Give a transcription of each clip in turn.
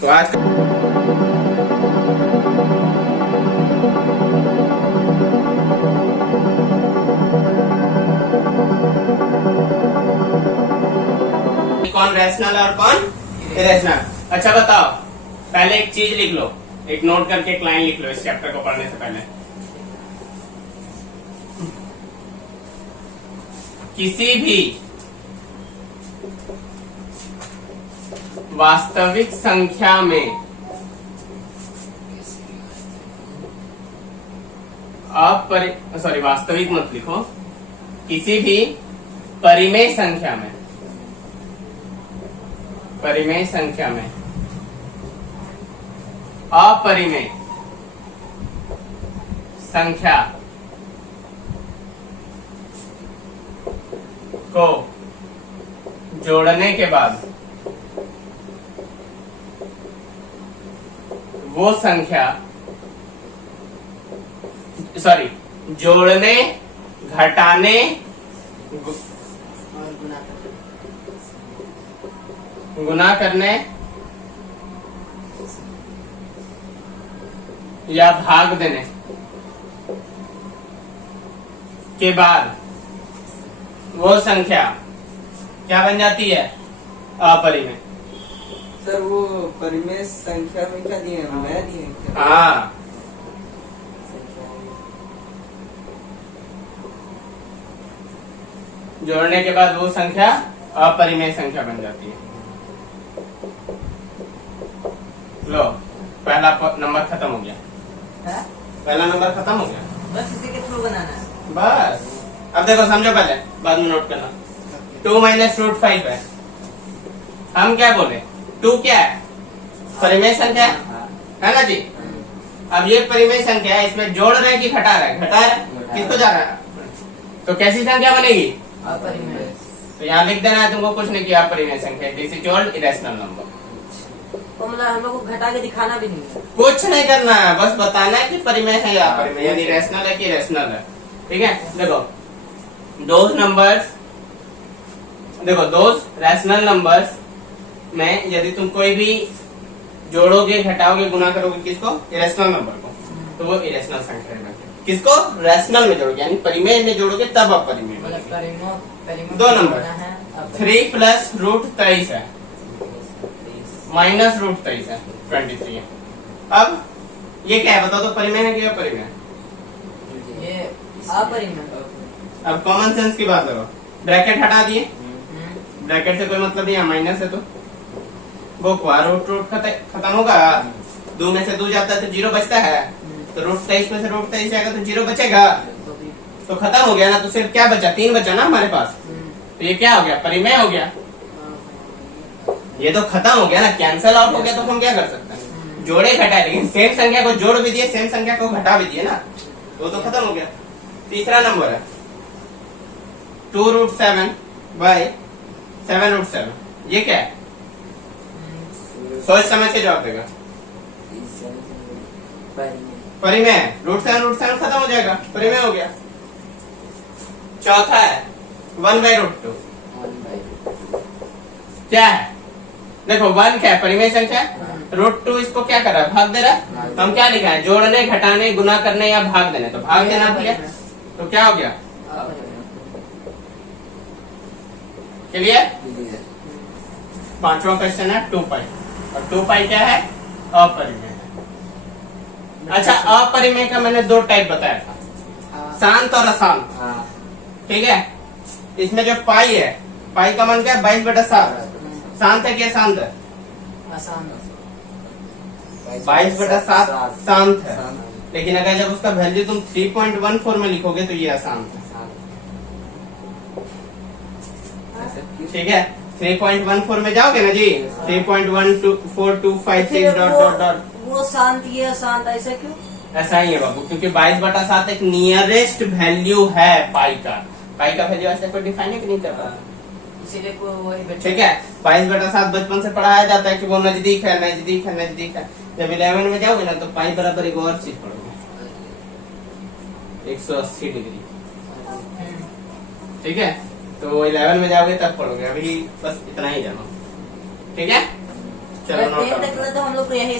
तो आज कौन रैशनल है और कौन इरेशनल। अच्छा बताओ, पहले एक चीज लिख लो, एक नोट करके एक लाइन लिख लो इस चैप्टर को पढ़ने से पहले। किसी भी वास्तविक संख्या में वास्तविक मत लिखो, किसी भी परिमेय संख्या में अपरिमेय संख्या को जोड़ने के बाद वो संख्या जोड़ने, घटाने गुना करने या भाग देने के बाद वो संख्या क्या बन जाती है? अपरिमेय। सर वो परिमेय संख्या में क्या दिए हैं? मैं दिए हैं क्या? हाँ, जोड़ने के बाद वो संख्या अपरिमेय संख्या बन जाती है। लो, पहला नंबर खत्म हो गया। है? पहला नंबर खत्म हो गया। बस इसी के थ्रू बनाना है। बस अब देखो, समझो, पहले बाद में नोट करना। 2 माइनस रूट 5 है। हम क्या बोले? 2 क्या है? परिमेय संख्या है ना जी। अब ये परिमेय संख्या है, इसमें जोड़ रहे हैं कि घटा रहे हैं? घटा रहे हैं। किसको जा रहा है? तो कैसी संख्या बनेगी? अपरिमेय। तो यहाँ लिख देना है तुमको, कुछ नहीं किया, अपरिमेय संख्या। This is called irrational number. तो मतलब हम लोग को घटा के दिखाना भी नहीं है। कुछ नहीं करना है, बस बताना है कि परिमेय है या अपरिमेय, यानी रैशनल है कि इरेशनल है। ठीक है, देखो दोज नंबर्स, देखो दोज रैशनल नंबर्स में यदि तुम कोई भी जोड़ोगे, घटाओगे, गुना करोगे किसको? इरेशनल नंबर को, तो वो इरेशनल संख्या है। किसको? रैशनल में जोड़ोगे, यानी परिमेय में जोड़ोगे तब अपरिमेय बनेगी। 2 नंबर 3 प्लस रूट 23 है, माइनस रूट 23 है, 23 है। अब ये क्या है बताओ तो? परिमेय है कि अपरिमेय? ये अपरिमेय। अब कॉमन सेंस की बात करो, ब्रैकेट हटा दिए, ब्रैकेट से कोई मतलब नहीं है, माइनस है तो वो रूट खत्म होगा। 2 में से 2 जाता है तो 0 बचता है, तो रूट 23 में से रूट 23 जाएगा तो 0 बचेगा, तो खत्म हो गया ना। तो सिर्फ क्या बचा? 3 बचा ना हमारे पास। तो ये क्या हो गया? परिमेय हो गया। ये तो खत्म हो गया ना, कैंसल आउट हो गया। तो हम क्या कर सकते हैं? जोड़े घटाए, लेकिन सेम संख्या को जोड़ भी दिए, सेम संख्या को घटा भी दिए ना, तो खत्म हो गया। तीसरा नंबर है 2 रूट 7 बाई 7 रूट 7। ये क्या है? सोच समझ के जवाब देगा। परिमेय। रूट 7 खत्म हो जाएगा, परिमेय हो गया। चौथा है 1 बाई रूट 2। क्या है? देखो 1 क्या है? परिमेय संख्या। रूट 2 इसको क्या कर रहा है? भाग दे रहा है। तो हम क्या लिखा है? जोड़ने, घटाने, गुना करने या भाग देने, तो भाग देना दिया, तो क्या हो गया? क्लियर? 5वां क्वेश्चन है 2 पाई, और 2 पाई क्या है? अपरिमेय। अच्छा, अपरिमेय का मैंने 2 टाइप बताया था, शांत और अशांत। ठीक है, इसमें जो पाई है, पाई का मान क्या है? 22/7। शांत है क्या शांत है? 22/7 शांत है। लेकिन अगर जब उसका वैल्यू तुम 3.14 में लिखोगे तो ये अशांत है। ठीक है, 3.14 में जाओगे ना जी, 3.14256 डॉट डॉट डॉट, वो शांत, ये अशांत, ऐसा क्यों? ऐसा ही है बाबू, क्योंकि 22/7 एक नियरेस्ट वैल्यू है पाई का। पाई का वैल्यू ऐसे कोई डिफाइन है कि नहीं कर रहा, इसीलिए वही। ठीक है, 22/7 बचपन से पढ़ाया जाता है कि वो नजदीक है, नजदीक है, नजदीक है। जब 11 में जाओगे ना तो पाई बराबर एक और चीज पढ़ोगे, 180 डिग्री। ठीक है, तो 11 में जाओगे तब पढ़ोगे, अभी बस इतना ही जानो। ठीक है, चलो नोट 10 तक तो हम लोग को यही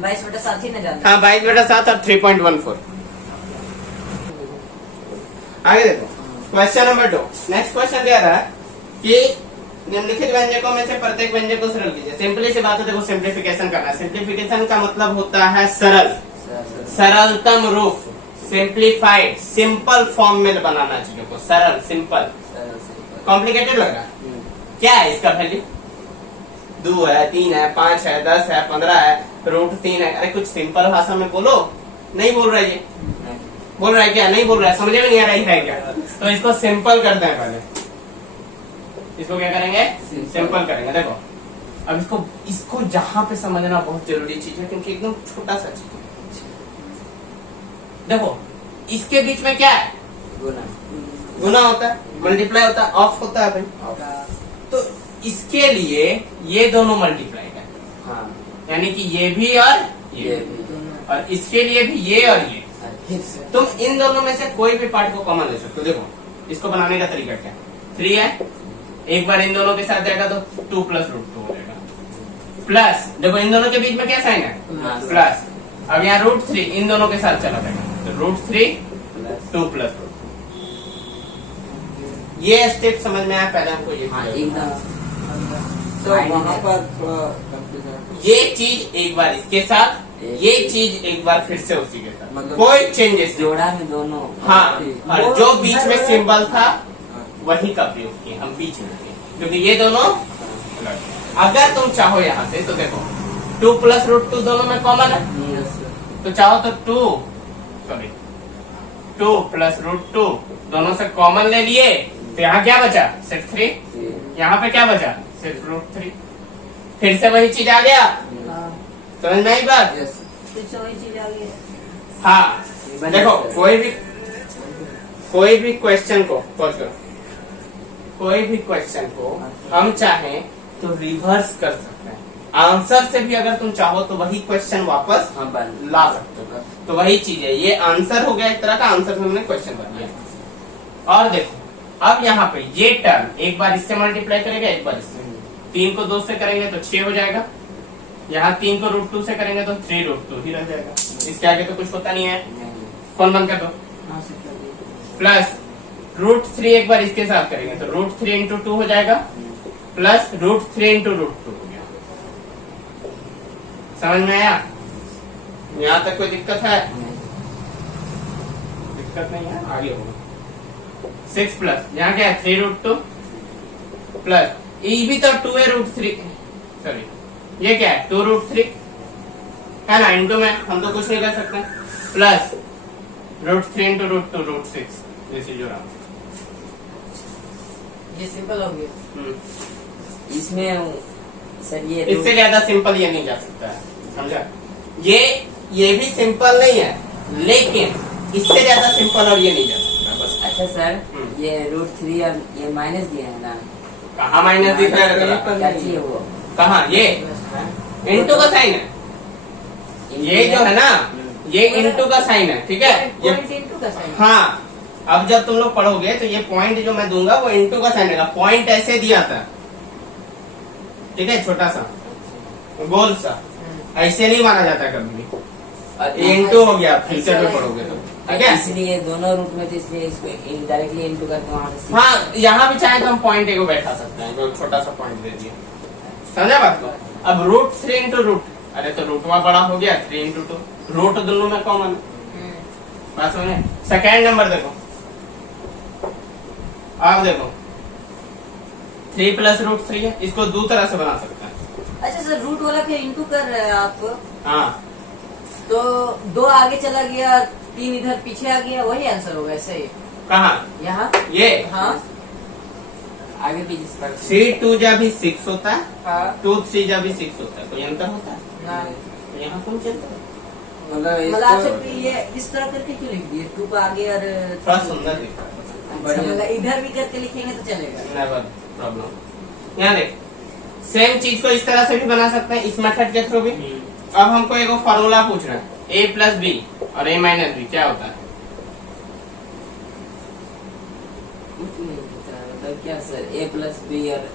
22/7 ही न जानते। हाँ 22/7 और 3.14। आगे देखो क्वेश्चन नंबर 2। नेक्स्ट क्वेश्चन दिया था कि निम्नलिखित व्यंजकों में से प्रत्येक व्यंजक को सरल कीजिए। सिंपली सी बात है, देखो सिंप्लीफिकेशन करना है। सिंप्लीफिकेशन का मतलब होता है सरल, सरलतम रूप, सिंप्लीफाइड, सिंपल फॉर्म में बनाना चीजों को, सरल सिंपल। कॉम्प्लिकेटेड लगा क्या है इसका वैल्यू? 2 है, 3 है, 5 है, 10 है, 15 है, √3 है। अरे कुछ सिंपल भाषा में बोलो। नहीं बोल रहा है ये, बोल रहा है क्या? नहीं बोल रहा है, समझ में नहीं आ रहा है क्या? तो इसको सिंपल करते हैं पहले। इसको क्या करेंगे? सिंपल करेंगे। देखो अब इसको जहां पे समझना बहुत जरूरी चीज है, क्योंकि एकदम छोटा सा चीज है। देखो इसके बीच में क्या है? गुना होता है, मल्टीप्लाई होता है, ऑफ होता है भाई। तो इसके लिए ये दोनों मल्टीप्लाई है, यानी कि ये भी और ये भी, और इसके लिए भी ये और ये। तुम इन दोनों में से कोई भी पार्ट को कॉमन ले सकते हो। देखो इसको बनाने का तरीका क्या है? 3 है, एक बार इन दोनों के साथ जाएगा तो 2 + √2 हो जाएगा। प्लस देखो इन दोनों के बीच में क्या साइन है? प्लस। अब यहाँ √3 इन दोनों के साथ चला जाएगा तो √3 2 + √2। ये स्टेप समझ में आया? पहले हमको ये तो वहाँ पर थोड़ा कंफ्यूजन। ये चीज एक बार इसके साथ, ये चीज एक बार फिर से उसी के साथ, मतलब कोई चेंजेस जोड़ा में दोनों। हाँ, और जो बीच में सिंबल था वही का प्रयोग किए हम बीच में किए, क्योंकि ये दोनों अलग। अगर तुम चाहो यहाँ से तो देखो 2 + √2 दोनों में कॉमन है, तो चाहो तो 2 + √2 दोनों से कॉमन ले लिए, तो यहाँ क्या बचा? सिर्फ 3। यहाँ पे क्या बचा? सिर्फ √3। फिर से वही चीज आ गया। समझ में आई बात? फिर से वही चीज आ गई। हाँ देखो कोई भी क्वेश्चन को पॉज करो, कोई भी क्वेश्चन को हम चाहें तो रिवर्स कर सकते हैं। आंसर से भी अगर तुम चाहो तो वही क्वेश्चन वापस ला सकते हो। तो वही चीज है, ये आंसर हो गया एक तरह का, आंसर से हमने क्वेश्चन बन गया। और देखो अब यहाँ पे ये टर्म एक बार इससे मल्टीप्लाई करेगा, एक बार इससे। 3 को 2 से करेंगे तो 6 हो जाएगा, यहाँ 3 को √2 से करेंगे तो 3 √2 ही रह जाएगा। इसके आगे तो कुछ होता नहीं है। फोन बंद कर दो। प्लस √3 एक बार इसके साथ करेंगे तो √3 × 2 हो जाएगा, प्लस √3 × √2 हो गया। समझ में आया? यहाँ तक कोई दिक्कत है? दिक्कत नहीं है, आगे होगा। 6 प्लस यहाँ क्या है? 3 √2 प्लस ये भी तो 2 है √3, सॉरी ये क्या है? 2 √3 है ना, इनटू में हम तो कुछ नहीं कर सकते, plus √3 × √2 √6। This is your answer. ये सिंपल हो गया। इसमें सर ये इससे ज्यादा सिंपल ये नहीं जा सकता है, समझा? ये भी सिंपल नहीं है, लेकिन इससे ज्यादा सिंपल और ये नहीं जा सकता बस। अच्छा सर, ये √3 और ये माइनस दिया है ना? कहाँ माइनस दिख रहा है? क्या चाहिए वो? कहाँ? ये इंटू का साइन है, ये जो है ना, ये इंटू का साइन है, ठीक है? ये इंटू का साइन। हाँ, अब जब तुम लोग पढ़ोगे तो ये पॉइंट जो मैं दूंगा वो इंटू का साइन है। पॉइंट ऐसे दिया था, ठीक है, छोटा सा गोल सा, ऐसे नहीं माना जाता कभी भी। ये इंटू हो गया, फ्यूचर में पढ़ोगे तो, ठीक है? इसलिए दोनों रूट में, तो इसलिए इसको डायरेक्टली इंटू करके वहाँ से। हाँ, यहाँ भी चाहे तो हम पॉइंट को बैठा सकते हैं, जो छोटा सा पॉइंट दे दिया। समझा बात को? अब √3 × √, अरे तो √1 बड़ा हो गया, 3 × 2, रूट दोनों में कॉमन है। बात समझे? सेकेंड नंबर देखो, आप देखो 3 + √3 है, इसको दो तरह से बना सकते हैं। अच्छा सर, रूट वाला फिर इंटू कर रहे हैं आप, हाँ, तो 2 आगे चला गया, 3 इधर पीछे आ गया, वही आंसर होगा। ऐसे ही कहाँ? यहाँ ये हाँ, आगे पीछे 3 2 जा भी 6 होता है, हाँ 2 3 जा भी 6 होता है, कोई अंतर होता है? ना। तो यहाँ कौन चलता है? मतलब आप सब ये इस तरह करके क्यों लिख दिए? 2 को आगे और थोड़ा सुंदर दिखता है, अच्छा, मतलब इधर भी करके लिखेंगे तो चलेगा। Never problem. यहाँ देख, सेम चीज को इस तरह से भी बना सकते हैं, इस मेथड के थ्रू भी। अब हमको एक फॉर्मूला पूछ रहा है, a + b और a - b क्या होता है? मतलब क्या सर? a + b और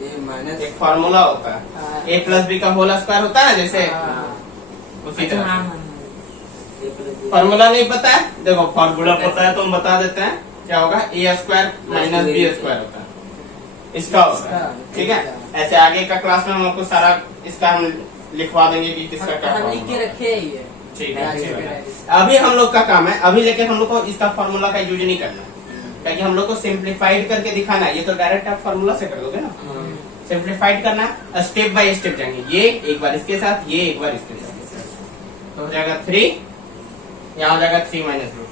ये माइनस एक फॉर्मूला होता है, हाँ। ए प्लस बी का होल स्क्वायर होता है ना, जैसे हाँ। उसी अच्छा, तरह हाँ, हाँ, फॉर्मूला नहीं पता है, देखो फॉर्मूला पता है तो हम बता देते हैं, क्या होगा, ए स्क्वायर माइनस बी स्क्वायर होता है, इसका होता है, ठीक है। ऐसे आगे का क्लास में हम आपको सारा इसका हम लिखवा देंगे कि किसका क्या हम लिख के formula। रखे है ये। ठीक है, आगे अच्छी के बात है। डायरी। अभी हम लोग का काम है, अभी लेकिन हम लोग को इसका फॉर्मूला का यूज नहीं करना है, क्योंकि हम लोग को सिंप्लीफाइड करके दिखाना है, ये तो डायरेक्ट आप फॉर्मूला से कर दोगे ना, सिंप्लीफाइड करना है, स्टेप बाय स्टेप जाएंगे, ये एक बार इसके साथ, ये एक बार इसके साथ, तो हो जाएगा 3, यहाँ हो जाएगा 3 माइनस रूट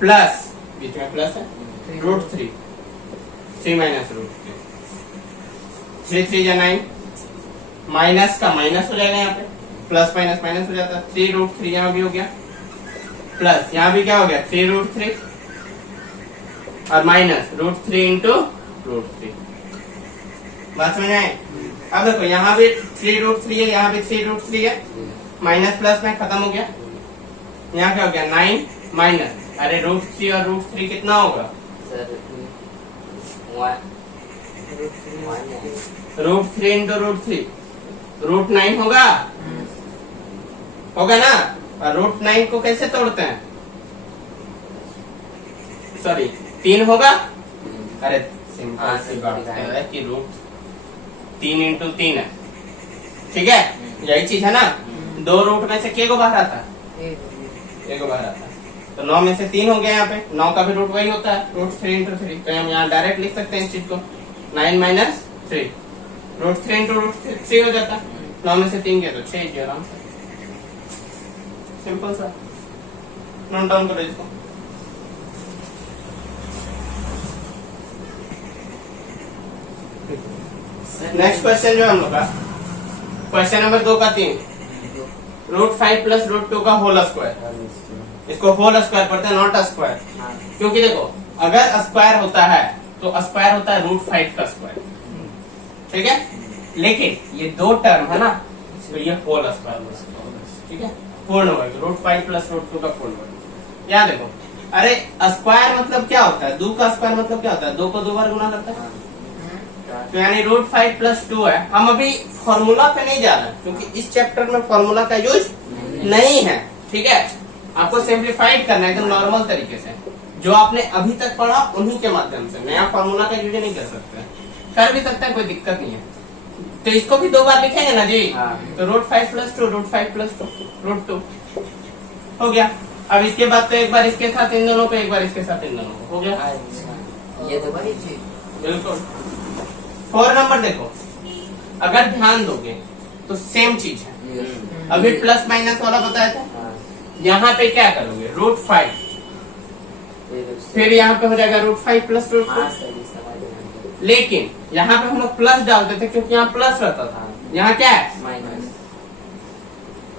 प्लस, बीच में प्लस है, रूट 3 माइनस रूट 3 3 या 9, माइनस का माइनस हो जाएगा, यहाँ पे प्लस माइनस माइनस हो जाता है, 3 रूट 3 यहाँ भी हो गया, प्लस यहाँ भी क्या हो गया 3 रूट 3 और माइनस रूट 3 इंटू रूट 3, बात समझ आए। अब देखो यहाँ भी 3 रूट 3 है, यहाँ भी 3 रूट 3 है, माइनस प्लस में खत्म हो गया, यहाँ क्या हो गया 9 माइनस, अरे रूट 3 और रूट 3 कितना होगा, रूट 3 इंटू रूट 3 रूट 9 होगा, होगा ना, और रूट 9 को कैसे तोड़ते हैं, सॉरी 3 होगा, अरे सिंपल सी बात है कि रूट 3 इंटू 3 है, ठीक है, यही चीज है ना, 2 रूट में से के को बाहर आता है, ए को बाहर आता है, तो 9 में से 3 हो गया, यहाँ पे 9 का भी रूट वही होता है, रूट 3 इंटू 3, तो हम यहाँ डायरेक्ट लिख सकते हैं इस चीज को, 9 माइनस 3 रूट 3 इंटू रूट 3 हो जाता है, 9 में से 3 गया तो 6 जी आराम से, सिंपल सा, नोट डाउन करो इसको। नेक्स्ट क्वेश्चन जो हम लोग का क्वेश्चन नंबर 2 का 3, रूट 5 प्लस रूट 2 का होल स्क्वायर, इसको होल स्क्वायर पढ़ते हैं, नॉट स्क्वायर, क्योंकि देखो अगर स्क्वायर होता है तो स्क्वायर होता है रूट 5 का स्क्वायर, ठीक है, लेकिन ये 2 टर्म है ना, तो ये होल स्क्वायर होगा, ठीक है, पूर्ण वर्ग, रूट 5 प्लस रूट 2 का पूर्ण वर्ग। यहाँ देखो, अरे स्क्वायर मतलब क्या होता है, 2 का स्क्वायर मतलब क्या होता है, 2 को 2 बार गुना करता है, तो यानी रूट 5 प्लस 2 है। हम अभी फॉर्मूला पे नहीं जा रहे क्योंकि इस चैप्टर में फॉर्मूला का यूज नहीं है, ठीक है, आपको सिंप्लीफाइड करना है एकदम नॉर्मल तरीके से, जो आपने अभी तक पढ़ा उन्हीं के माध्यम से, नया फॉर्मूला का यूज नहीं कर सकते, कर भी सकते हैं, कोई दिक्कत नहीं है, तो इसको भी 2 बार लिखेंगे ना जी, तो root 5 plus 2 root 5 plus 2 root 2 हो गया। अब इसके बाद तो एक बार इसके साथ इन दोनों को, एक बार इसके साथ इन दोनों को, हो गया, ये तो वही चीज। बिल्कुल। 4 नंबर देखो, अगर ध्यान दोगे तो सेम चीज है, अभी प्लस माइनस वाला बताया था, यहाँ पे क्या करोगे, रूट 5, फिर यहाँ पे हो जाएगा रूट 5 प्लस रूट 2, लेकिन यहाँ पे हम लोग प्लस डालते थे क्योंकि यहाँ प्लस रहता था, यहाँ क्या है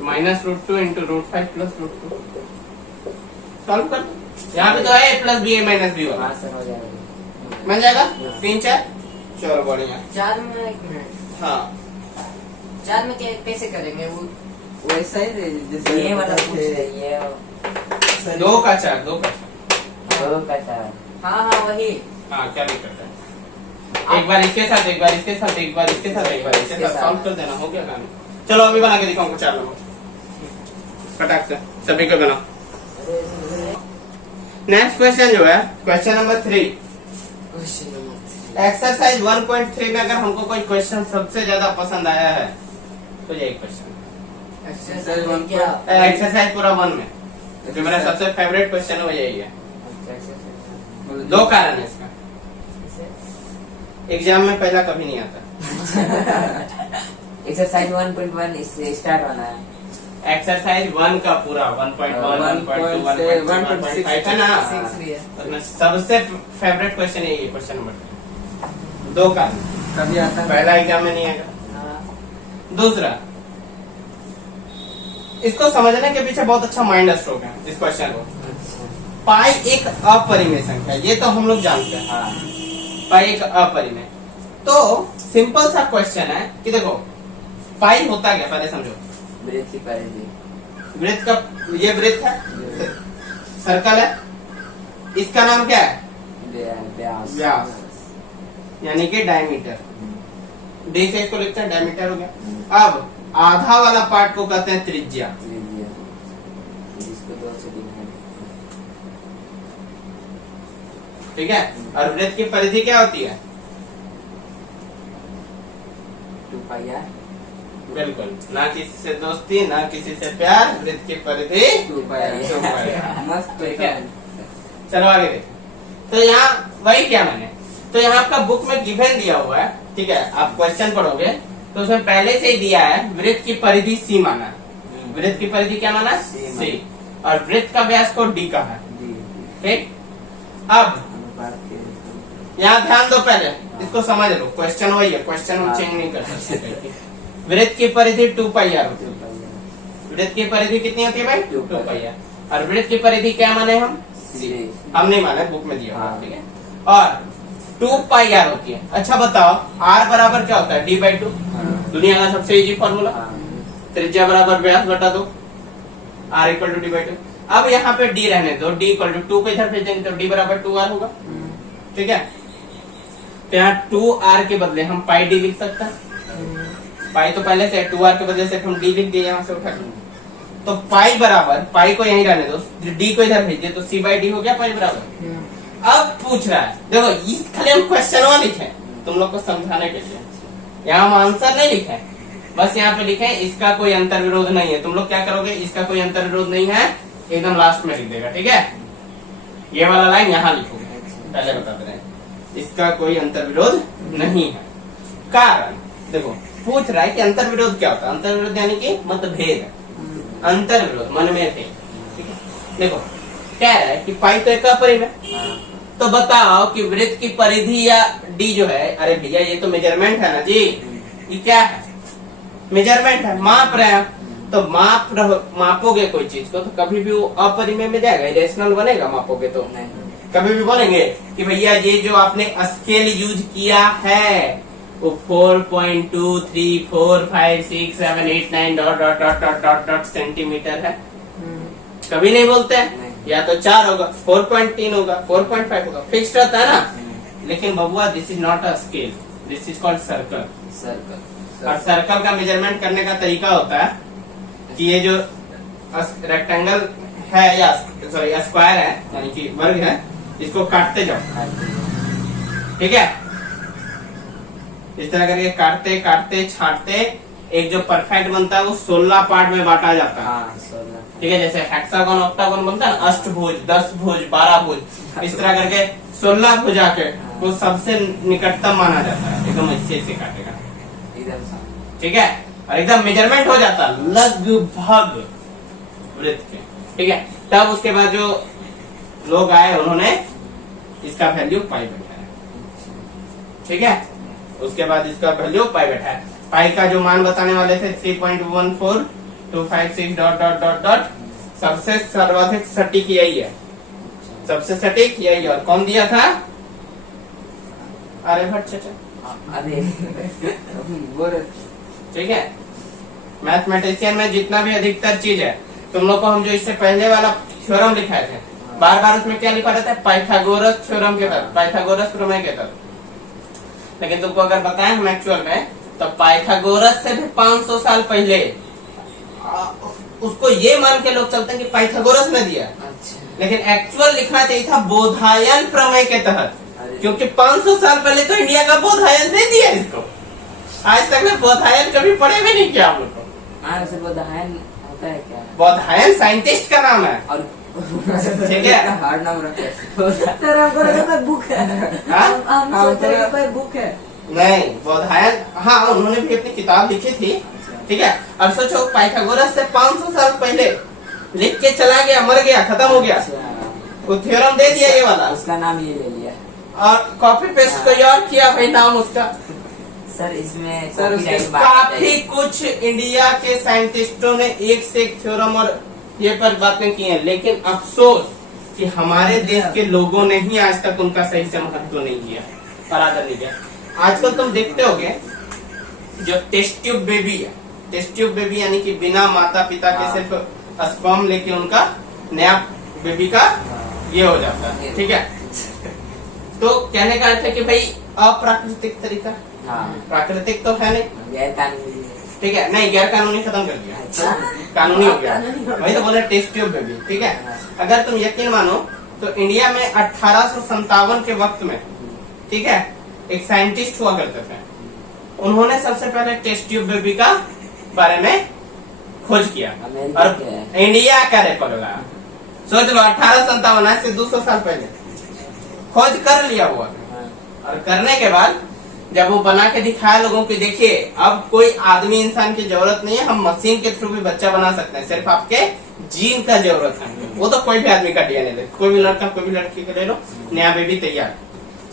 minus root 2 into root 5 plus root 2, solve कर, यहाँ पे तो है A plus B A minus B वाला, बन जाएगा 3 4, चलो बढ़िया। 4 में 1 मिनट, हाँ 4 में कैसे करेंगे वो, वैसा ही दे, जैसे ये वाला पूछ रहे, ये 2 का 4 2 का 4, हाँ हाँ वही, हाँ क्या दिक्कत है, एक बार इसके साथ, एक बार इसके साथ, एक बार इसके साथ, एक बार इसके साथ सॉल्व कर देना, हो गया काम। चलो अभी बना के दिखाऊंगा 4 नंबर, फटाक से सभी को बनाओ। नेक्स्ट क्वेश्चन जो है क्वेश्चन नंबर 3, एक्सरसाइज 1.3 में अगर हमको कोई क्वेश्चन सबसे ज्यादा पसंद आया है तो ये क्वेश्चन, एक्सरसाइज पूरा 1 में जो मेरा सबसे फेवरेट क्वेश्चन है वो यही है, 2 कारण है इसका, एग्जाम में पहला कभी नहीं आता। एक्सरसाइज 1.1 इससे स्टार्ट होना है, एक्सरसाइज 1 का पूरा 1.1 1.2 1.5 है ना, 6 भी है, उसमें सबसे फेवरेट क्वेश्चन यही है, क्वेश्चन नंबर 2 का कभी आता है, पहला एग्जाम में नहीं आएगा। दूसरा, इसको समझने के पीछे बहुत अच्छा माइंड स्ट्रोक है इस क्वेश्चन को, पाई एक अपरिमेय संख्या, ये तो हम लोग जानते हैं, पाई एक अपरिमेय, तो सिंपल सा क्वेश्चन है कि देखो पाई होता क्या, पहले समझो, वृत्त का, ये वृत्त है, सर्कल है, इसका नाम क्या है व्यास, यानी कि डायमीटर। डी से इसको लिखते हैं डायमीटर हो गया। अब आधा वाला पार्ट को कहते हैं त्रिज्या। इसको 2 से डिवाइड। ठीक है, और वृत्त की परिधि क्या होती है? 2 पाई आर। बिल्कुल, ना किसी से दोस्ती ना किसी से प्यार, वृत्त की परिधि 2 पाई आर। 2 pi are. मस्त। ठीक है, चलो आगे देखो। तो यहाँ वही क्या मैंने, तो यहाँ आपका बुक में गिवन दिया हुआ है, ठीक है, आप क्वेश्चन पढ़ोगे तो उसमें पहले से ही दिया है वृत्त की परिधि सी माना। वृत्त की परिधि क्या माना? सी। और वृत्त का व्यास को डी कहा है। ठीक, अब यहाँ ध्यान दो, पहले इसको समझ लो, क्वेश्चन वही है, क्वेश्चन हम चेंज नहीं कर सकते। वृत्त की परिधि 2 पाई आर होती है। वृत्त की परिधि कितनी होती है भाई? 2 पाई आर। और वृत्त की परिधि क्या माने हम? हम नहीं माने, बुक में दिया हुआ, ठीक है। और 2 पाई आर होती है। अच्छा बताओ, आर बराबर क्या होता है? d/2। दुनिया का सबसे इजी फॉर्मूला। त्रिज्या बराबर व्यास बटा 2, r इक्वल टू d/2। अब यहाँ पे d रहने दो, d इक्वल टू 2 को इधर भेज देंगे तो d बराबर 2r होगा। ठीक है, तो यहाँ 2r के बदले हम पाई d लिख सकते हैं। पाई तो पहले से 2r के बदले से हम d लिख दिए, यहाँ से उठा के। तो पाई बराबर, पाई को यहीं रहने दो, d को इधर भेज दिए तो c/d हो गया पाई बराबर। अब पूछ रहा है, देखो इस खाली हम क्वेश्चन लिखे तुम लोग को समझाने के लिए, यहाँ हम आंसर नहीं लिखे, बस यहाँ पे लिखे इसका कोई अंतर विरोध नहीं है। तुम लोग क्या करोगे, इसका कोई अंतर विरोध नहीं है एकदम लास्ट में लिख देगा। ठीक है, ये वाला लाइन यहाँ लिखोगे, पहले बताते रहे, इसका कोई अंतर विरोध नहीं है। कारण देखो पूछ रहा है कि अंतर विरोध क्या होता है। अंतर विरोध यानी कि मतभेद, अंतर विरोध मन में थे। ठीक है, देखो कह रहा है कि पाई तो एक अपरिमेय है, तो बताओ कि वृत्त की परिधि या डी जो है, अरे भैया ये तो मेजरमेंट है ना जी, ये क्या है? मेजरमेंट है, माप रहे हैं। तो मापोगे कोई चीज को तो कभी भी वो अपरिमेय में जाएगा, इरेशनल बनेगा। मापोगे तो कभी भी बोलेंगे कि भैया ये जो आपने स्केल यूज किया है वो 4.2, 3, 4, 5, 6, 7, 8, 9 dot dot dot dot dot dot centimetre है, कभी नहीं बोलते हैं। या तो 4 होगा, 4.3 होगा, 4.5 होगा, फिक्स्ड रहता है ना। लेकिन बबुआ this is not a scale, this is called circle. और सर्कल का मेजरमेंट करने का तरीका होता है कि ये जो रेक्टेंगल है या सॉरी स्क्वायर है यानी कि वर्ग है, इसको काटते जाओ। ठीक है, इस तरह करके काटते काटते छाटते एक जो परफेक्ट बनता है वो 16 पार्ट में बांटा जाता है। ठीक है, जैसे हेक्सागोन ऑक्टागोन बनता है ना, अष्टभुज, 10 भुज, 12 भुज, इस तरह करके 16 भुजा के वो सबसे निकटतम माना जाता है। एकदम अच्छे से काटेगा, ठीक है, और एकदम मेजरमेंट हो जाता है लगभग वृत्त के। ठीक है, तब उसके बाद जो लोग आए उन्होंने इसका वैल्यू पाई बैठाया। ठीक है, उसके बाद इसका वैल्यू पाई बैठाया। पाई का जो मान बताने वाले थे 3.14256 डॉट डॉट डॉट डॉट, सबसे सर्वाधिक सटीक यही है, सबसे सटीक यही है। और कौन दिया था? आर्यभट्ट चाचा। अरे ठीक है, मैथमेटिशियन में जितना भी अधिकतर चीज है, तुम लोग को हम जो इससे पहले वाला थ्योरम लिखाए थे, बार बार उसमें क्या लिखा रहता है? पाइथागोरस थ्योरम के तहत, पाइथागोरस प्रमेय के तहत। लेकिन तुमको अगर बताएं हम एक्चुअल में, तो पाइथागोरस से भी 500 साल पहले उसको ये मान के लोग चलते हैं कि पाइथागोरस ने दिया। लेकिन एक्चुअल लिखना चाहिए था बोधायन प्रमेय के तहत, क्योंकि 500 साल पहले तो इंडिया का बोधायन दे दिया इसको। आज तक में बोधायन कभी पढ़े भी नहीं किया हम लोग को। बोधायन होता है क्या? बोधायन साइंटिस्ट का नाम है। और ठीक है, हार्ड नाम रखा है। सर हमको लगा कोई बुक है, हम सोच रहे कि कोई बुक है। नहीं, बोधायन हाँ उन्होंने भी अपनी किताब लिखी थी। ठीक है, अब सोचो पाइथागोरस से 500 साल पहले लिख के चला गया, मर गया, खत्म हो गया, वो थ्योरम दे दिया ये वाला, उसका नाम ये ले लिया और कॉपी पेस्ट कोई और किया भाई नाम उसका। सर इसमें सर उसके काफी कुछ इंडिया के साइंटिस्टों ने एक से एक थ्योरम और ये पर बातें की हैं, लेकिन अफसोस कि हमारे देश के लोगों ने ही आज तक उनका सही से महत्व नहीं दिया और आदर नहीं दिया। आजकल तुम देखते होगे जो टेस्ट ट्यूब बेबी है, टेस्ट ट्यूब बेबी यानी कि बिना माता पिता के सिर्फ स्पर्म लेके उनका नया बेबी का ये हो जाता है। ठीक है, तो कहने का अर्थ है कि भाई अप्राकृतिक तरीका, हाँ प्राकृतिक तो है नहीं, गैर कानूनी है। ठीक है, नहीं गैर कानूनी खत्म कर दिया, अच्छा कानूनी हो गया। कानूनी हो गया। वही तो बोले टेस्ट ट्यूब बेबी, ठीक है। अगर तुम यकीन मानो तो इंडिया में 1857 के वक्त में, ठीक है, एक साइंटिस्ट हुआ करते थे, उन्होंने सबसे पहले टेस्ट ट्यूब बेबी का बारे में खोज किया अमेरिका और के है। इंडिया का रिकॉर्ड लगाया। सोच लो 1857 आज से 200 साल पहले खोज कर लिया हुआ, हाँ। और करने के बाद जब वो बना के दिखाया लोगों को, देखिए अब कोई आदमी इंसान की जरूरत नहीं है, हम मशीन के थ्रू भी बच्चा बना सकते हैं, सिर्फ आपके जीन का जरूरत है। वो तो कोई भी आदमी का डीएनए ले, कोई भी लड़का कोई भी लड़की का ले लो, नया बेबी तैयार।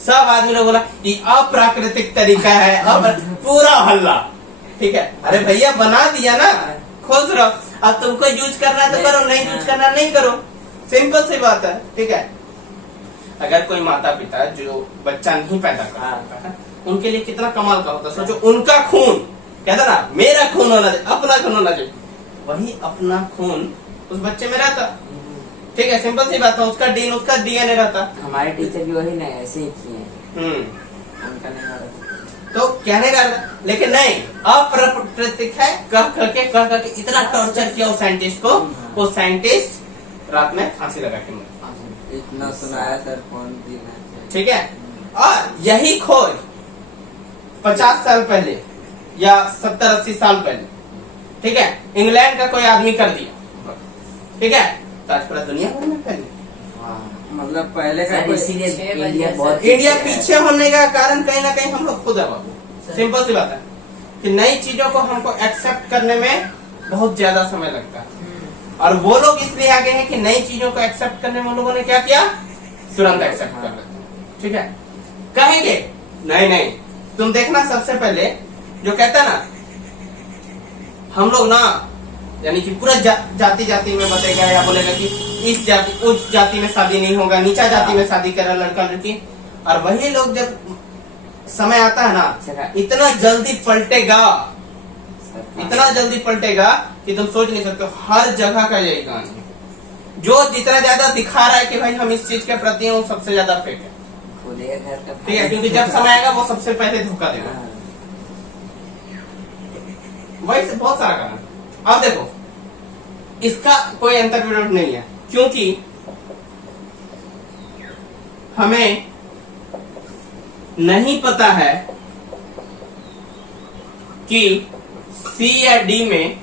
सब आदमी लोग बोला ये अप्राकृतिक तरीका है, पूरा हल्ला, ठीक है। अरे भैया बना दिया ना, खुश रहो। अब तुमको यूज करना है तो करो, नहीं यूज करना नहीं करो, सिंपल सी बात है, ठीक है। अगर कोई माता पिता जो बच्चा नहीं पैदा कर सकता है, उनके लिए कितना कमाल का होता है। सोचो उनका खून, कहता ना मेरा खून होना चाहिए, अपना खून होना चाहिए, वही अपना खून उस बच्चे में रहता, ठीक है, सिंपल सी बात है। उसका डीन, उसका डीएनए रहता। हमारे टीचर भी वही नहीं ऐसे ही किए हैं। उनका नहीं हो रहा। तो कहने का, लेकिन नहीं, अप्राकृतिक है, कह के इतना टॉर्चर किया उस साइंटिस्ट को, वो साइंटिस्ट रात में फांसी लगा के मरा। इतना सुनाया सर कौन दिन है। ठीक है, और यही खोज 50 साल पहले या 70-80 साल पहले, ठीक है, इंग्लैंड का कोई आदमी कर दिया, ठीक है, तो आज पूरा दुनिया भर में फैली। मतलब पहले का सर, कोई इसीलिए 6 इंडिया बजे बहुत से- इंडिया पीछे होने का कारण कहीं ना कहीं हम लोग खुद है बाबू। सिंपल सी बात है कि नई चीजों को हमको एक्सेप्ट करने में बहुत ज्यादा समय लगता है, और वो लोग इसलिए आगे हैं कि नई चीजों को एक्सेप्ट करने में उन लोगों ने क्या किया, तुरंत एक्सेप्ट कर लेते, ठीक है। कहेंगे नहीं नहीं, तुम देखना सबसे पहले जो कहता ना हम लोग ना, यानी कि पूरा जाति जाति में बतेगा या बोलेगा कि इस जाति उस जाति में शादी नहीं होगा, नीचा जाति में शादी करे लड़का लड़की, और वही लोग जब समय आता है ना, इतना जल्दी पलटेगा, इतना जल्दी पलटेगा कि तुम सोच नहीं सकते हो। हर जगह का यही कहानी है, जो जितना ज्यादा दिखा रहा है कि भाई हम इस चीज के प्रति हूँ, सबसे ज्यादा फेक है, खुलेगा घर का। ठीक है, क्योंकि जब समय आएगा वो सबसे पहले धोखा देगा। हाँ। वही से बहुत सारा कारण। अब देखो इसका कोई अंतर विरोध नहीं है, क्योंकि हमें नहीं पता है कि सी या डी में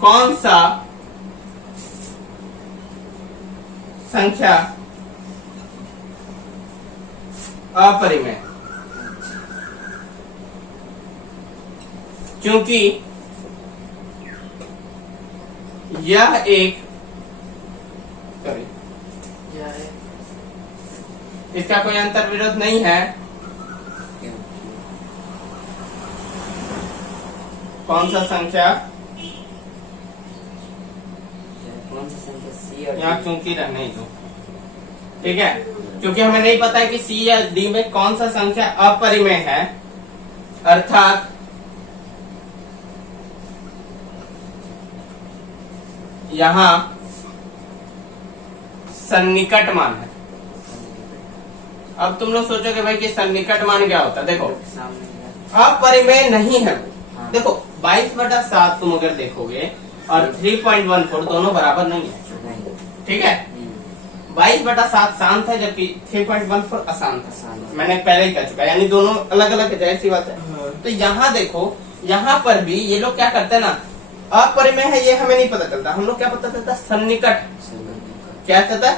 कौन सा संख्या अपरिमेय, क्योंकि यह एक, इसका कोई अंतर विरोध नहीं है। कौन सा संख्या, कौन सी संख्या सी और यहाँ क्योंकि रहने ही दो, ठीक है, क्योंकि हमें नहीं पता है कि सी या डी में कौन सा संख्या अपरिमेय है, अर्थात यहाँ सन्निकट मान है। अब तुम लोग सोचोगे भाई कि सन्निकट मान क्या होता है, देखो सामने अपरिमेय नहीं है वो। हाँ। देखो 22/7 तुम अगर देखोगे और 3.14 दोनों बराबर नहीं है, नहीं। ठीक है। 22/7 शांत है, जबकि 3.14 अशांत है। अशांत है। मैंने पहले ही कह चुका है, यानी दोनों अलग अलग है, जाहिर सी बात है। तो यहाँ देखो, यहाँ पर भी ये लोग क्या करते हैं ना, अपरिमेय है ये हमें नहीं पता चलता, हम लोग क्या पता चलता, सन्निकट। क्या कहता है,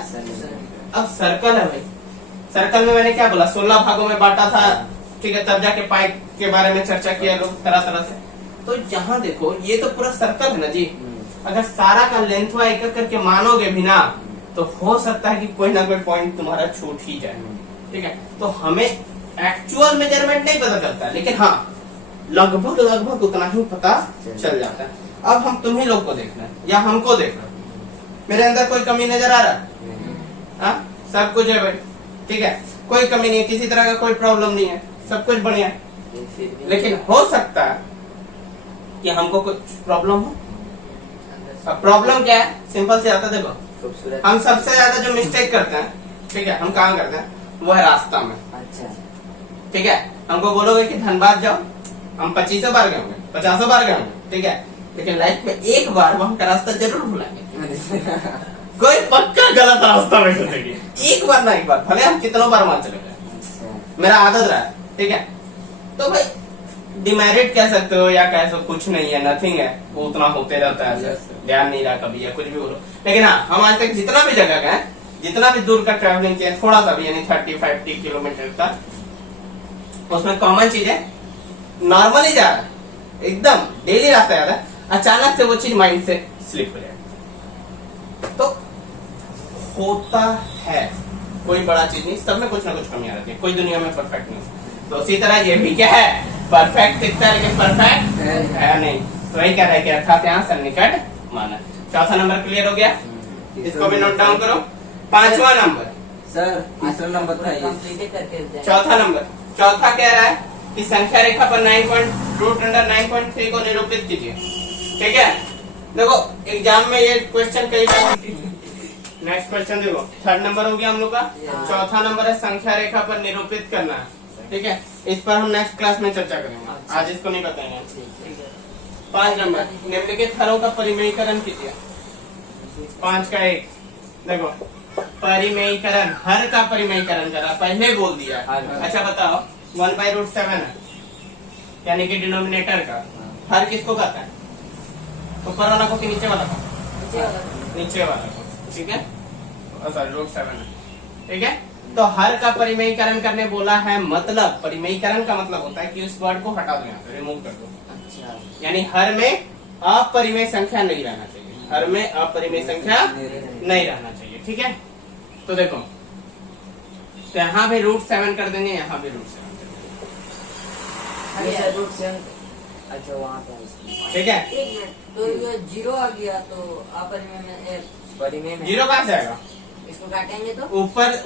अब सर्कल है भाई, सर्कल में मैंने क्या बोला, 16 भागों में बांटा था, ठीक है, तब जाके पाई के बारे में चर्चा किया लोग तरह तरह से। तो यहाँ देखो ये तो पूरा सर्कल है ना जी, अगर सारा का लेंथ वा एक करके मानोगे भी ना, तो हो सकता है कि कोई ना कोई पॉइंट तुम्हारा छूट ही जाए, ठीक है। तो हमें एक्चुअल मेजरमेंट नहीं पता चलता, लेकिन हाँ लगभग लगभग उतना ही पता चल जाता है। अब हम तुम्ही लोग को देखना है या हमको देखना है, मेरे अंदर कोई कमी नजर आ रहा है, हाँ सब कुछ है भाई, ठीक है, कोई कमी नहीं है, किसी तरह का कोई प्रॉब्लम नहीं है, सब कुछ बढ़िया है। लेकिन हो सकता है कि हमको कुछ प्रॉब्लम हो, अब प्रॉब्लम क्या है, सिंपल से आता है, देखो खूबसूरत। हम सबसे ज्यादा जो मिस्टेक करते हैं, ठीक है, हम कहाँ करते हैं, वो है रास्ता में। अच्छा। ठीक है, हमको बोलोगे कि धनबाद जाओ, हम 25 बार गए होंगे, 50 बार गए होंगे, ठीक है, लेकिन लाइफ में एक बार वहां का रास्ता जरूर भूलेंगे। कोई पक्का गलत रास्ता में घुसेंगे, एक बार ना एक बार, भले हम कितनों बार वहां चले गए, मेरा आदत रहा है, ठीक है। तो भाई डिमेरिट कह सकते हो या कह सकते, कुछ नहीं है, नथिंग है, वो उतना होते रहता है, Yes, sir. ध्यान नहीं रहा कभी या कुछ भी बोलो। लेकिन हाँ, हम आज तक जितना भी जगह गए, जितना भी दूर का ट्रैवलिंग किया, थोड़ा सा भी, यानी 30-50 किलोमीटर का, उसमें कॉमन चीज है, नॉर्मली जा रहा है, एकदम डेली रास्ता जा रहा है, अचानक से वो चीज माइंड से स्लिप हो जाए, तो होता है, कोई बड़ा चीज नहीं, सब में कुछ ना कुछ कमियां रहती है, कोई दुनिया में परफेक्ट नहीं। तो उसी तरह ये भी क्या है, परफेक्ट दिखता है लेकिन परफेक्ट है नहीं। तो वही कह रहा है कि अर्थात यहाँ सन्निकट माना। चौथा नंबर क्लियर हो गया, इसको भी नोट डाउन करो। पांचवा नंबर, सर तीसरा नंबर था ये। कंप्लीट करके जाए। चौथा नंबर, चौथा कह रहा है कि संख्या रेखा पर 9.√9.3 को निरूपित कीजिए। ठीक है, देखो एग्जाम में ये क्वेश्चन कई बार। नेक्स्ट क्वेश्चन देखो, थर्ड नंबर हो गया हम लोग का। चौथा नंबर है संख्या रेखा पर निरूपित करना है। ठीक है, इस पर हम नेक्स्ट क्लास में चर्चा करेंगे, आज इसको नहीं बताएंगे। 5 नंबर, निम्नलिखित हरों का परिमेयीकरण कीजिए। 5 का 1, देखो परिमेयीकरण, हर का परिमेयीकरण करा, पहले बोल दिया। अच्छा बताओ, 1/√7 है, यानी कि डिनोमिनेटर का हर किसको कहता है, ऊपर वाला को कि नीचे वाला को? नीचे वाला को, ठीक है, सॉरी √7 है, ठीक है। तो हर का परिमेयीकरण करने बोला है, मतलब परिमेयीकरण का मतलब होता है कि उस वर्ड को हटा दो, यहाँ पे रिमूव कर दो। अच्छा। यानी हर में अपरिमेय संख्या नहीं रहना चाहिए, हर में अपरिमेय संख्या नहीं रहना चाहिए, ठीक है। तो देखो, तो यहाँ भी √7 कर देंगे, यहाँ भी √7 कर देंगे, ये √7। अच्छा वहाँ पे ठीक है। एक मिनट, तो ये 0 आ गया, तो अपरिमेय में परिमेय में 0 कहाँ से आएगा, इसको काटेंगे तो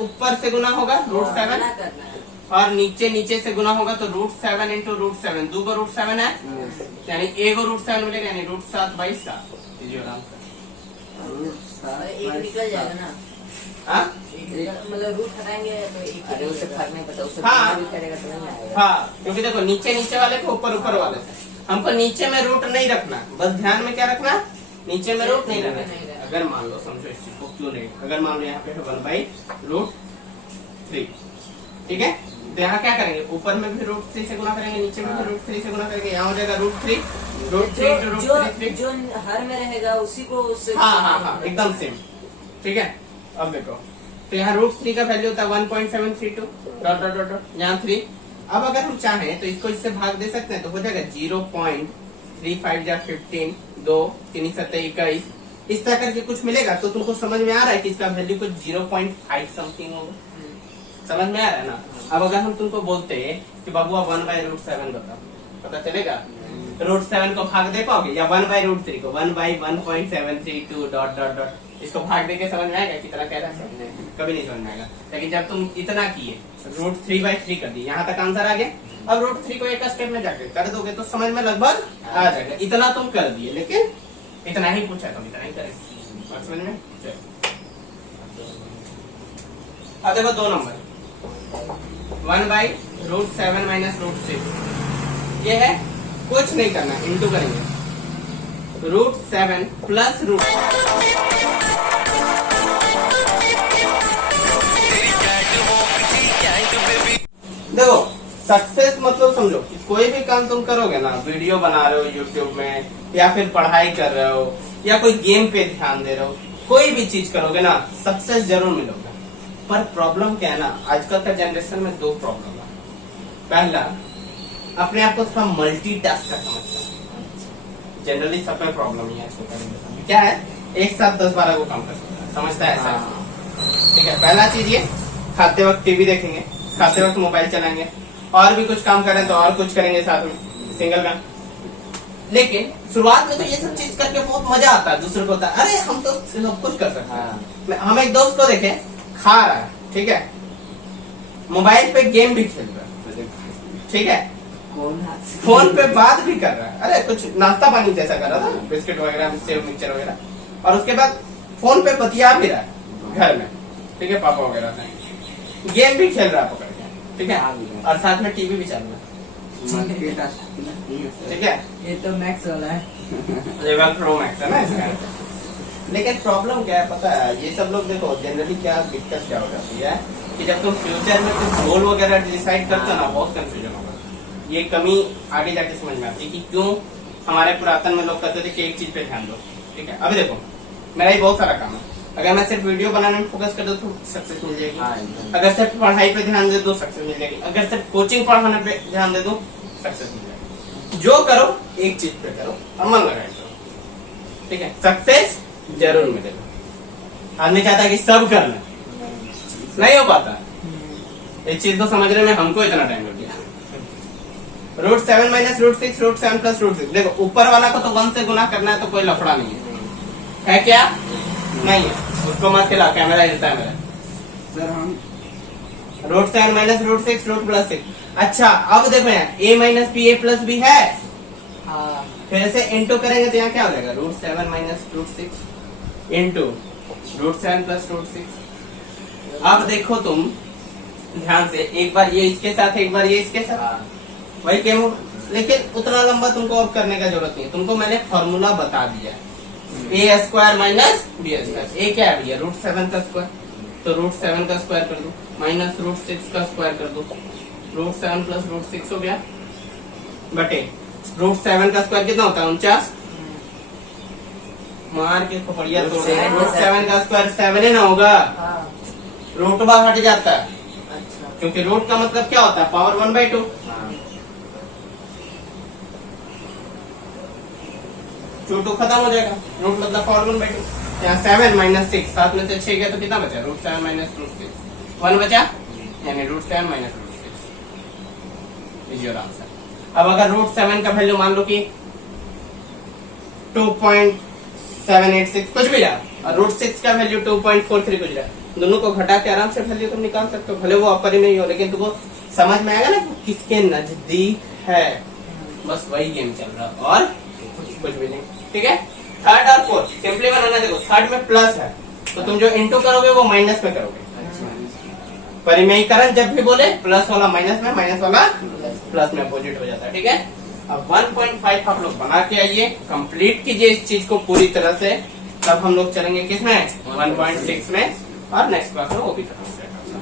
ऊपर से गुना होगा √7, गुना करना है। और नीचे से गुना होगा, तो √7 × √7, 2 को √7 है, यानी 1 को √7 मिलेगा, यानी √7/7। कीजिए आराम से। और एक निकल जाएगा ना, हाँ मतलब रूट हटाएंगे तो एक। अरे उसे फर्क नहीं पड़ता, उससे हाँ। भी करेगा तो नहीं आएगा। हाँ, क्योंकि देखो नीचे वाले को ऊपर वाले से, हमको नीचे में रूट नहीं रखना, बस ध्यान में क्या रखना, नीचे में रूट नहीं रखना चाहिए। अगर मान लो, समझो इस चीज को क्यों नहीं, अगर मान लो यहाँ पे 1/√3, ठीक है, तो यहाँ क्या करेंगे, ऊपर में भी √3 से गुना करेंगे, नीचे में भी √3 से गुना करेंगे, यहाँ हो जाएगा √3 जो हर में रहेगा उसी को उससे। हाँ, एकदम सेम, ठीक है। अब देखो, तो यहाँ √3 का वैल्यू होता है 1.732 ... यहाँ 3। अब अगर हम चाहें तो इसको इससे भाग दे सकते हैं, तो हो जाएगा 0.35 या 15, 2 3 7 21, इस तरह करके कुछ मिलेगा। तो तुमको समझ में आ रहा है कि इसका वैल्यू कुछ 0.5 समथिंग होगा, समझ में आ रहा है ना। अब अगर हम तुमको बोलते कि बाबू 1/√7 बताओ, पता चलेगा? √7 को भाग दे पाओगे, या 1/√3 को 1/1.732 ... इसको भाग दे के समझ में आएगा कितना कह रहा है? कभी नहीं समझ में आएगा। लेकिन जब तुम इतना किए, √3/3 कर दिए, यहाँ तक आंसर आ गया। अब √3 को एक स्टेप में जाके कर दोगे तो समझ में लगभग आ जाएगा। इतना तुम कर दिए, लेकिन इतना ही पूछा, तुम इतना ही करेंगे, और समझ में। अब देखो 2 नंबर, 1/√7 - √6, ये है, कुछ नहीं करना, इंटू करेंगे, √7 + √6। देखो सक्सेस मतलब समझो कि कोई भी काम तुम करोगे ना, वीडियो बना रहे हो यूट्यूब में, या फिर पढ़ाई कर रहे हो, या कोई गेम पे ध्यान दे रहे हो, कोई भी चीज करोगे ना, सक्सेस जरूर मिलोगे। पर प्रॉब्लम क्या है ना, आजकल का जनरेशन में 2 प्रॉब्लम है। पहला, अपने आप को थोड़ा मल्टीटास्क का समझता है, जनरली सब में प्रॉब्लम ही है। क्या है, एक साथ 10-12 को काम कर सकता है, समझता है ऐसा। ठीक है, पहला चीज ये, खाते वक्त टीवी देखेंगे, खाते वक्त मोबाइल चलाएंगे, और भी कुछ काम करें तो और कुछ करेंगे साथ में, सिंगल का। लेकिन शुरुआत में तो ये सब चीज करके बहुत मजा आता है, दूसरे को होता है अरे हम तो सब कुछ कर सकते हैं। हम एक दोस्त को देखे, खा रहा है, ठीक है, मोबाइल पे गेम भी खेल रहा है, ठीक है, कौन हाथ से फोन पे बात भी कर रहा है, अरे कुछ नाश्ता पानी जैसा कर रहा था, बिस्किट वगैरह, सेव मिक्सचर वगैरह, और उसके बाद फोन पे बतिया भी रहा है घर में, ठीक है, पापा वगैरह से गेम भी खेल रहा है पकड़ के, ठीक है, और साथ में टीवी भी चल रहा है, ठीक है, ये तो मैक्स वाला है। 11 Pro Max है ना इसका। लेकिन प्रॉब्लम क्या है पता है, ये सब लोग देखो जनरली क्या दिक्कत क्या हो जाती है कि जब तुम फ्यूचर में कुछ गोल वगैरह डिसाइड करते हो ना, बहुत कंफ्यूजन होगा। ये कमी आगे जाके समझ में आती है कि क्यों हमारे पुरातन में लोग कहते थे कि एक चीज पे ध्यान दो, ठीक है। अभी देखो मेरा ही बहुत सारा काम है, अगर मैं सिर्फ वीडियो बनाने में फोकस कर दूं तो सक्सेस मिल जाएगी, अगर सिर्फ पढ़ाई पे ध्यान दे दो सक्सेस मिल जाएगी, अगर सिर्फ कोचिंग पढ़ाने पे ध्यान दे दो सक्सेस मिल जाएगी। जो करो एक चीज पे करो, अमल लगाए करो, ठीक है, सक्सेस जरूर मिलेगा। आदमी चाहता है कि सब करना, नहीं हो पाता। इस चीज को समझने में हमको इतना टाइम लग गया। √7 - √6 √7 + √6, देखो ऊपर वाला को तो 1 से गुना करना है तो कोई लफड़ा नहीं है क्या? नहीं है, उसको मत खिला, कैमरा हिलता है मेरा। सर हम √7 - √6 √+6। अच्छा अब देखो यहाँ a - b a + b है, हाँ फिर से इंटू करेंगे तो यहाँ क्या हो जाएगा, √7 - √6 इंटू √7 + √6। अब देखो तुम ध्यान से, एक बार ये इसके साथ, एक बार ये इसके साथ, वही क्यों, लेकिन उतना लंबा तुमको अब करने का जरूरत नहीं है, तुमको मैंने फॉर्मूला बता दिया है, a² - b²। a क्या है भैया, √7 का स्क्वायर, तो √7 का स्क्वायर कर दो, माइनस √6 का स्क्वायर कर दो, √7 + √6 हो गया, बटे √7 का स्क्वायर कितना होता है, 49। मार के खोपड़िया तोड़ दे, √7 का स्क्वायर 7 ही ना होगा, हाँ रूटबा हट जाता है, अच्छा क्योंकि रूट का मतलब क्या होता है, पावर 1/2। √2 खत्म हो जाएगा, रूट मतलब पावर 1/2। यहाँ 7 - 6, 7 में से 6 गया तो कितना बचा, √7 - √6, 1 बचा, यानी √7 - √6 इज योर आंसर। अब अगर √7 का वैल्यू मान लो कि 2.786 कुछ भी जाए, और √6 का वैल्यू 2.43 कुछ जाए, दोनों को घटा के आराम से वैल्यू तुम निकाल सकते हो, भले वो अपर ही नहीं हो, लेकिन तुमको समझ में आएगा ना कि किसके नजदीक है, बस वही गेम चल रहा है और कुछ भी नहीं, ठीक है। थर्ड और फोर्थ सिंपली बनाना, देखो थर्ड में प्लस है तो तुम जो इंटू करोगे वो माइनस में करोगे, परिमेयीकरण जब भी बोले प्लस वाला माइनस में, माइनस वाला प्लस में अपोजिट हो जाता है, ठीक है। अब 1.5 आप लोग बना के आइए, कंप्लीट कीजिए इस चीज को पूरी तरह से, तब हम लोग चलेंगे किसमें, 1.6 में, और नेक्स्ट क्लास में वो भी खत्म हो जाएगा।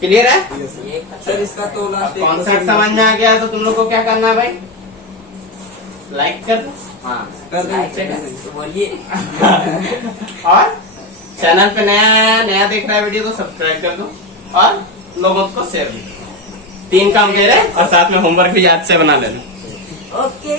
क्लियर है? ये सर इसका तो लास्ट कॉन्सेप्ट समझ में आ गया तो तुम लोग को क्या करना है भाई, लाइक कर दो, कर तो बोलिए। और चैनल पे नया देख रहा है वीडियो तो सब्सक्राइब कर दो, और लोगों को शेयर भी करो। 3 काम दे रहे हैं और साथ में होमवर्क भी याद से बना लेना। ओके